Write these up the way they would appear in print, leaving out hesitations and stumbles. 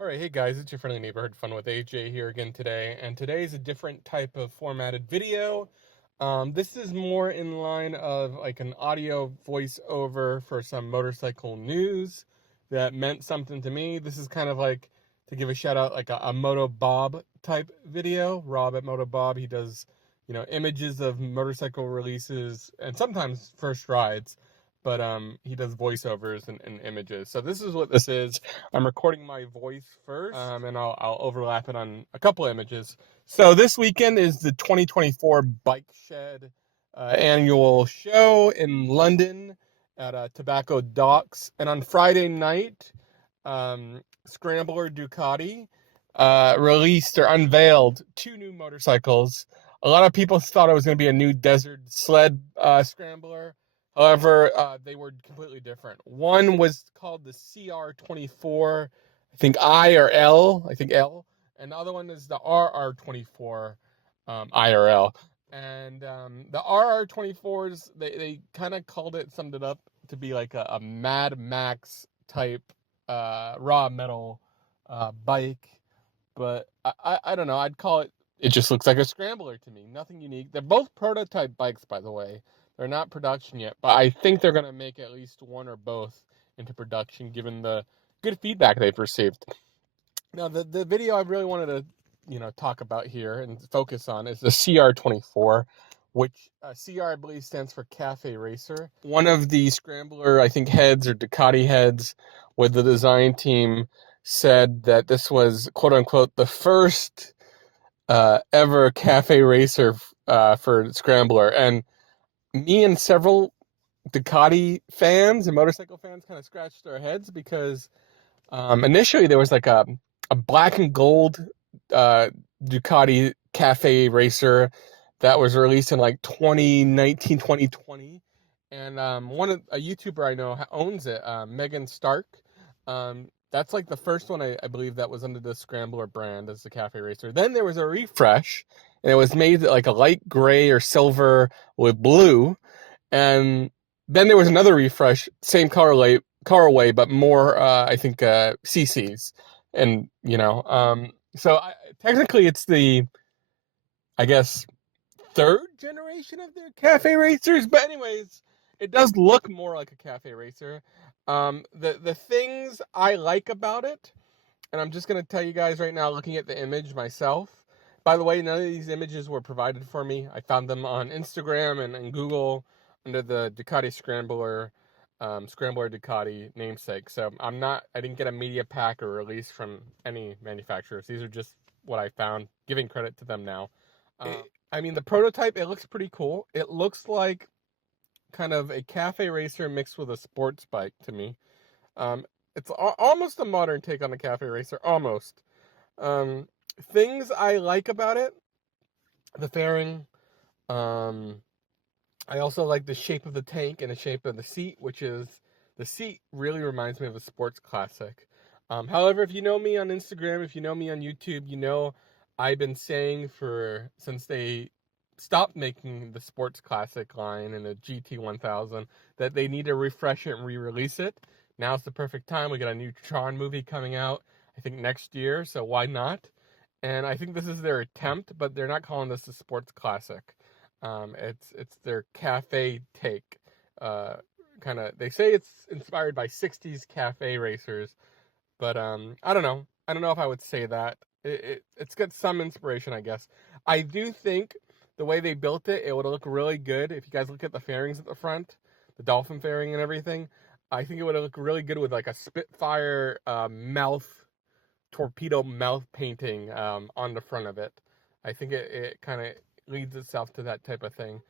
All right, hey guys, it's your friendly neighborhood Fun with AJ here again today, and today is a different type of formatted video. This is more in line of like an audio voiceover for some motorcycle news that meant something to me. This is kind of like to give a shout out, like a Moto Bob type video. Rob at Moto Bob, he does, images of motorcycle releases and sometimes first rides, but he does voiceovers and images. So this is what this is. I'm recording my voice first, and I'll overlap it on a couple images. So this weekend is the 2024 Bike Shed annual show in London at Tobacco Docks, and on Friday night, Scrambler Ducati released or unveiled two new motorcycles. A lot of people thought it was going to be a new desert sled scrambler. However, they were completely different. One was called the CR241, I think I or L, I think L, and the other one is the RR241, I or L. And the RR241s, they kind of summed it up to be like a Mad Max type raw metal bike, but I don't know. I'd call it. It just looks like a scrambler to me. Nothing unique. They're both prototype bikes, by the way. They're not production yet, but I think they're gonna make at least one or both into production, given the good feedback they've received. Now, the video I really wanted to talk about here and focus on is the CR24, which CR I believe stands for Cafe Racer. One of the Scrambler, I think, heads or Ducati heads with the design team said that this was quote unquote the first ever Cafe Racer for Scrambler, and me and several Ducati fans and motorcycle fans kind of scratched their heads because initially there was like a black and gold Ducati Cafe Racer that was released in like 2019, 2020. And a YouTuber I know owns it, Megan Stark. That's like the first one I believe that was under the Scrambler brand as the Cafe Racer. Then there was a refresh, and it was made like a light gray or silver with blue. And then there was another refresh, same colorway, but more, I think, CCs. And, technically it's the, I guess, third generation of their Cafe Racers. But anyways, it does look more like a Cafe Racer. The things I like about it, and I'm just going to tell you guys right now, looking at the image myself. By the way, none of these images were provided for me. I found them on Instagram and Google under the Ducati Scrambler, Scrambler Ducati namesake. So I didn't get a media pack or release from any manufacturers. These are just what I found, giving credit to them now. The prototype, it looks pretty cool. It looks like kind of a Cafe Racer mixed with a sports bike to me. It's almost a modern take on the Cafe Racer, almost. Things I like about it, the fairing. I also like the shape of the tank and the shape of the seat, the seat really reminds me of a sports classic. However, if you know me on Instagram, if you know me on YouTube, I've been saying since they stopped making the sports classic line in the GT1000 that they need to refresh it and re-release it. Now's the perfect time. We got a new Tron movie coming out, I think next year, so why not? And I think this is their attempt, but they're not calling this a sports classic. It's their cafe take. They say it's inspired by 60s cafe racers, but I don't know. I don't know if I would say that. It's got some inspiration, I guess. I do think the way they built it, it would look really good. If you guys look at the fairings at the front, the dolphin fairing and everything, I think it would look really good with like a Spitfire torpedo mouth painting on the front of it. I think it kind of leads itself to that type of thing.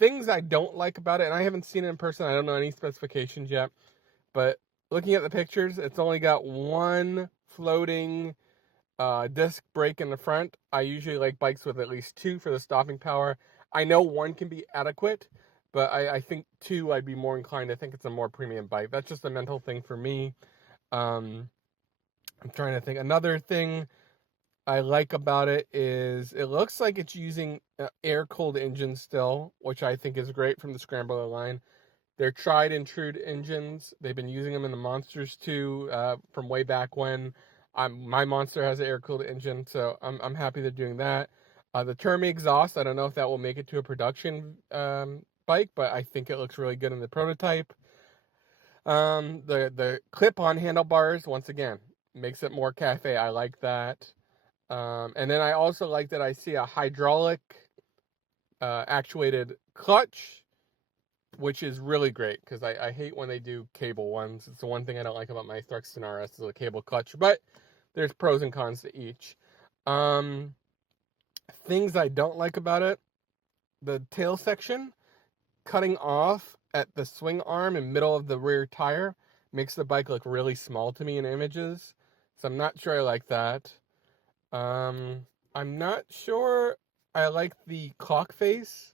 Things I don't like about it, and I haven't seen it in person, I don't know any specifications yet, but looking at the pictures, it's only got one floating disc brake in the front. I usually like bikes with at least two for the stopping power. I know one can be adequate, but I think two I'd be more inclined. I think it's a more premium bike. That's just a mental thing for me. I'm trying to think. Another thing I like about it is it looks like it's using air-cooled engines still, which I think is great from the Scrambler line. They're tried and true engines. They've been using them in the Monsters too, from way back when. My Monster has an air-cooled engine, so I'm happy they're doing that. The Termi exhaust, I don't know if that will make it to a production bike, but I think it looks really good in the prototype. The clip-on handlebars, once again, makes it more cafe. I like that. And then I also like that I see a hydraulic actuated clutch, which is really great because I hate when they do cable ones. It's the one thing I don't like about my Thruxton RS is a cable clutch, but there's pros and cons to each. Things I don't like about it, the tail section cutting off at the swing arm and middle of the rear tire makes the bike look really small to me in images, so I'm not sure I like that. I'm not sure I like the clock face.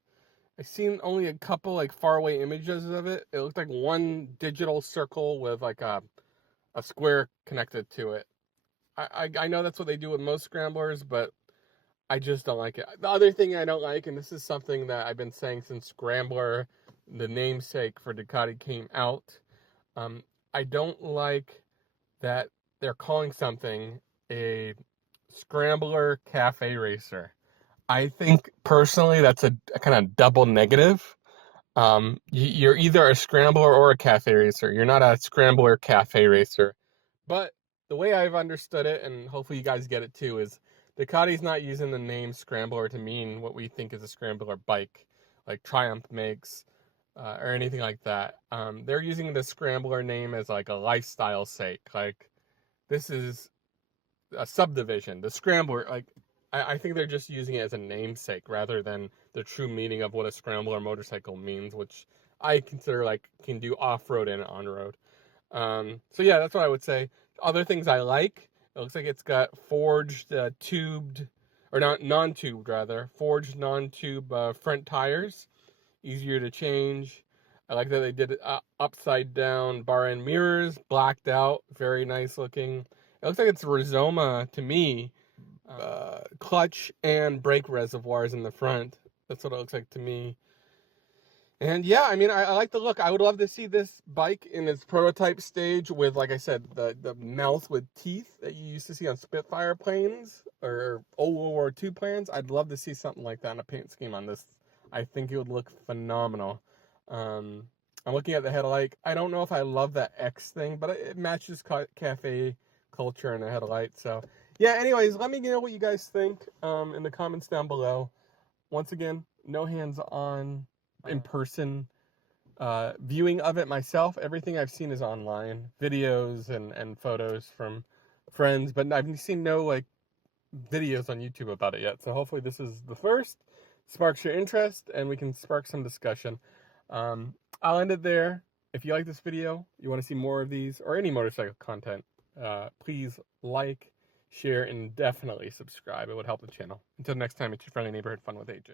I've seen only a couple like faraway images of it. It looked like one digital circle with like a square connected to it. I know that's what they do with most scramblers, but I just don't like it. The other thing I don't like, and this is something that I've been saying since Scrambler, the namesake for Ducati, came out, I don't like that they're calling something a Scrambler Cafe Racer. I think personally that's a kind of double negative. You're either a scrambler or a cafe racer. You're not a scrambler cafe racer. But the way I've understood it, and hopefully you guys get it too, is Ducati's not using the name Scrambler to mean what we think is a scrambler bike, like Triumph makes, or anything like that. They're using the Scrambler name as like a lifestyle sake. Like, this is a subdivision. The Scrambler, like, I think they're just using it as a namesake rather than the true meaning of what a Scrambler motorcycle means, which I consider like can do off-road and on-road. So yeah, that's what I would say. Other things I like, it looks like it's got forged tubed, or not non-tubed rather, forged non-tube front tires, easier to change. I like that they did upside down bar end mirrors, blacked out, very nice looking. It looks like it's Rizoma to me. Clutch and brake reservoirs in the front. That's what it looks like to me. And yeah, I mean, I like the look. I would love to see this bike in its prototype stage with, like I said, the mouth with teeth that you used to see on Spitfire planes or old World War II planes. I'd love to see something like that in a paint scheme on this. I think it would look phenomenal. I'm looking at the headlight. I don't know if I love that X thing, but it matches cafe culture in the headlight. So yeah, anyways, let me know what you guys think in the comments down below. Once again, no hands-on in-person viewing of it myself. Everything I've seen is online, videos and photos from friends, but I've seen no like videos on YouTube about it yet. So hopefully this is the first, sparks your interest, and we can spark some discussion. I'll end it there. If you like this video, you want to see more of these or any motorcycle content, please like, share, and definitely subscribe. It would help the channel. Until next time, it's your friendly neighborhood Fun with AJ.